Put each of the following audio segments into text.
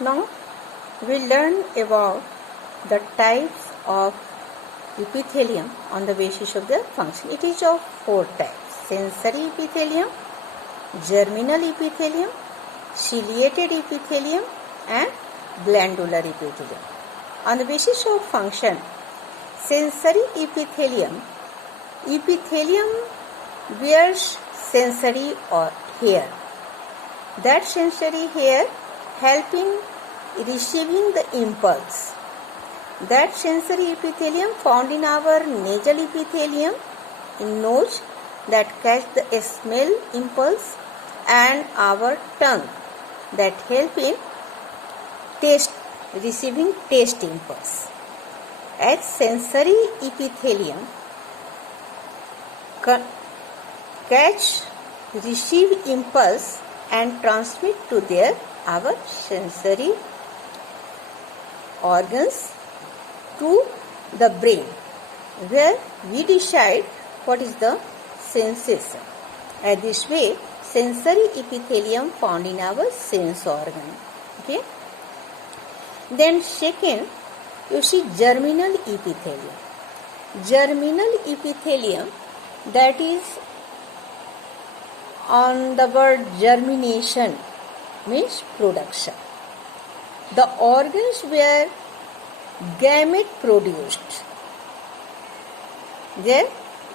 Now we learn about the types of epithelium on the basis of their function. It is of 4 types: sensory epithelium, germinal epithelium, ciliated epithelium, and glandular epithelium. On the basis of function, sensory epithelium bears sensory or hair. That sensory hair help in receiving the impulse. That sensory epithelium found in our nasal epithelium in nose that catch the smell impulse, and our tongue that help in receiving taste impulse. As sensory epithelium receive impulse and transmit to our sensory organs to the brain, where we decide what is the sensation. This way, sensory epithelium found in our sense organ. Okay. Then second, you see germinal epithelium. Germinal epithelium, that is on the word germination, means production. The organs where gamete produced, their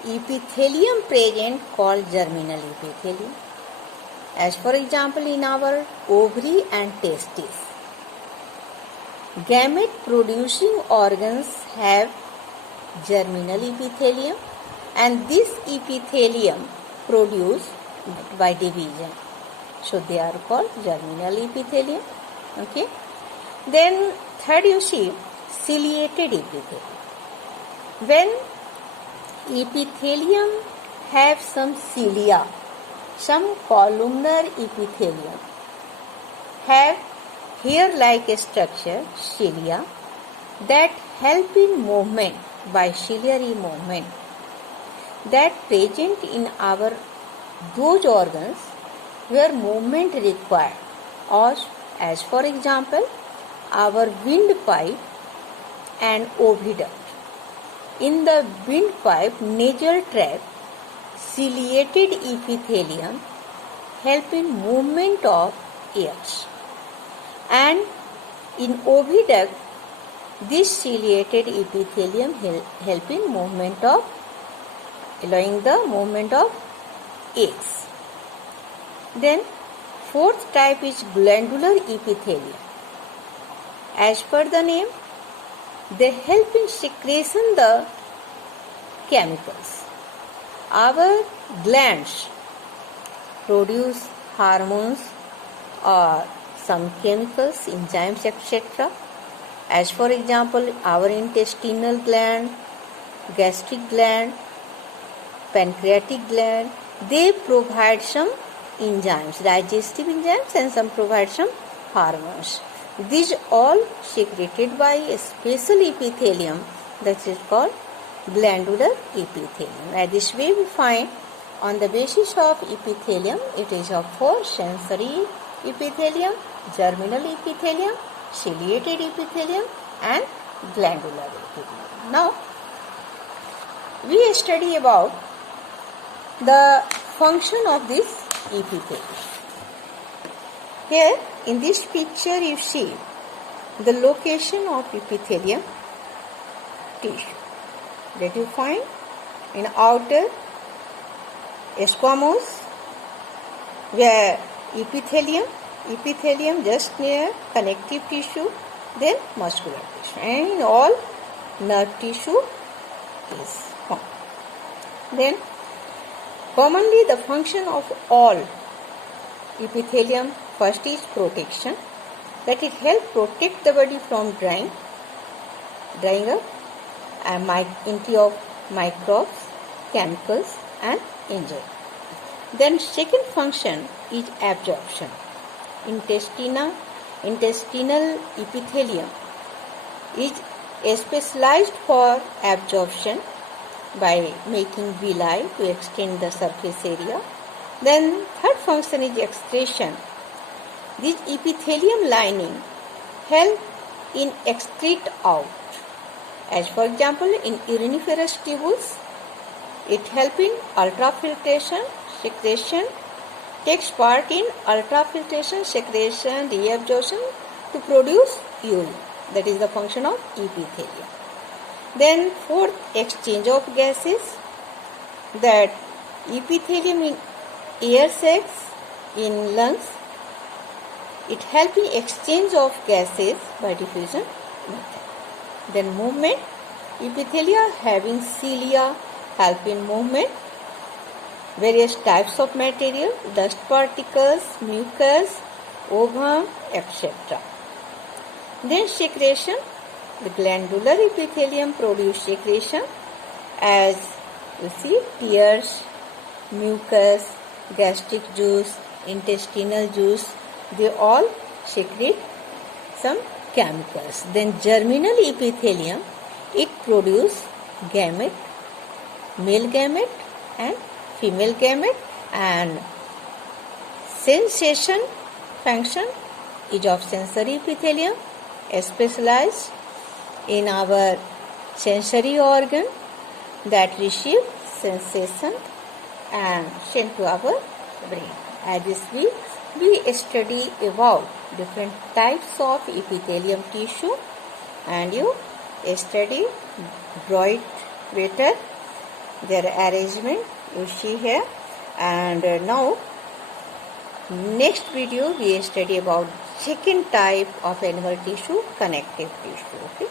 epithelium present called germinal epithelium. As for example, in our ovary and testes, gamete producing organs have germinal epithelium, and this epithelium produced by division. So they are called germinal epithelium. Okay. Then third, you see ciliated epithelium. When epithelium have some cilia, some columnar epithelium have hair-like structure, cilia, that help in movement by ciliary movement, that present in our those organs where movement required, or as for example our windpipe and oviduct. In the windpipe nasal tract, ciliated epithelium help in movement of airs, and in oviduct this ciliated epithelium help in movement of allowing the movement of eggs. Then fourth type is glandular epithelium. As per the name, they help in secretion the chemicals. Our glands produce hormones or some chemicals, enzymes, etc. As for example, our intestinal gland, gastric gland, pancreatic gland, they provide some enzymes, digestive enzymes, and some provide some hormones. These all secreted by a special epithelium that is called glandular epithelium. This way we find on the basis of epithelium, it is of 4: sensory epithelium, germinal epithelium, ciliated epithelium, and glandular epithelium. Now we study about the function of this epithelium. Here in this picture you see the location of epithelium tissue that you find in outer squamous, where epithelium just near connective tissue, then muscular tissue, and in all nerve tissue is found. Then commonly the function of all epithelium first is protection, that it helps protect the body from drying up and entry of microbes, chemicals, and injury. Then second function is absorption. Intestinal epithelium is specialized for absorption by making villi to extend the surface area. Then third function is excretion. This epithelium lining help in excrete out. As for example, in uriniferous tubules, it helps in ultrafiltration, secretion, takes part in ultrafiltration, secretion, reabsorption to produce urine. That is the function of epithelium. Then fourth, exchange of gases. That epithelium in air sacs, in lungs, it helps in exchange of gases by diffusion method. Then movement, epithelia having cilia help in movement. Various types of material, dust particles, mucus, ovum, etc. Then secretion, the glandular epithelium produce secretion as you see tears, mucus, gastric juice, intestinal juice, they all secrete some chemicals. Then germinal epithelium, it produce gamete, male gamete and female gamete, and sensation function is of sensory epithelium, specialized in our sensory organ that receive sensation and send to our brain. As this week, we study about different types of epithelium tissue, and you study, draw it better, their arrangement you see here. And now next video we study about second type of animal tissue, connective tissue. Okay.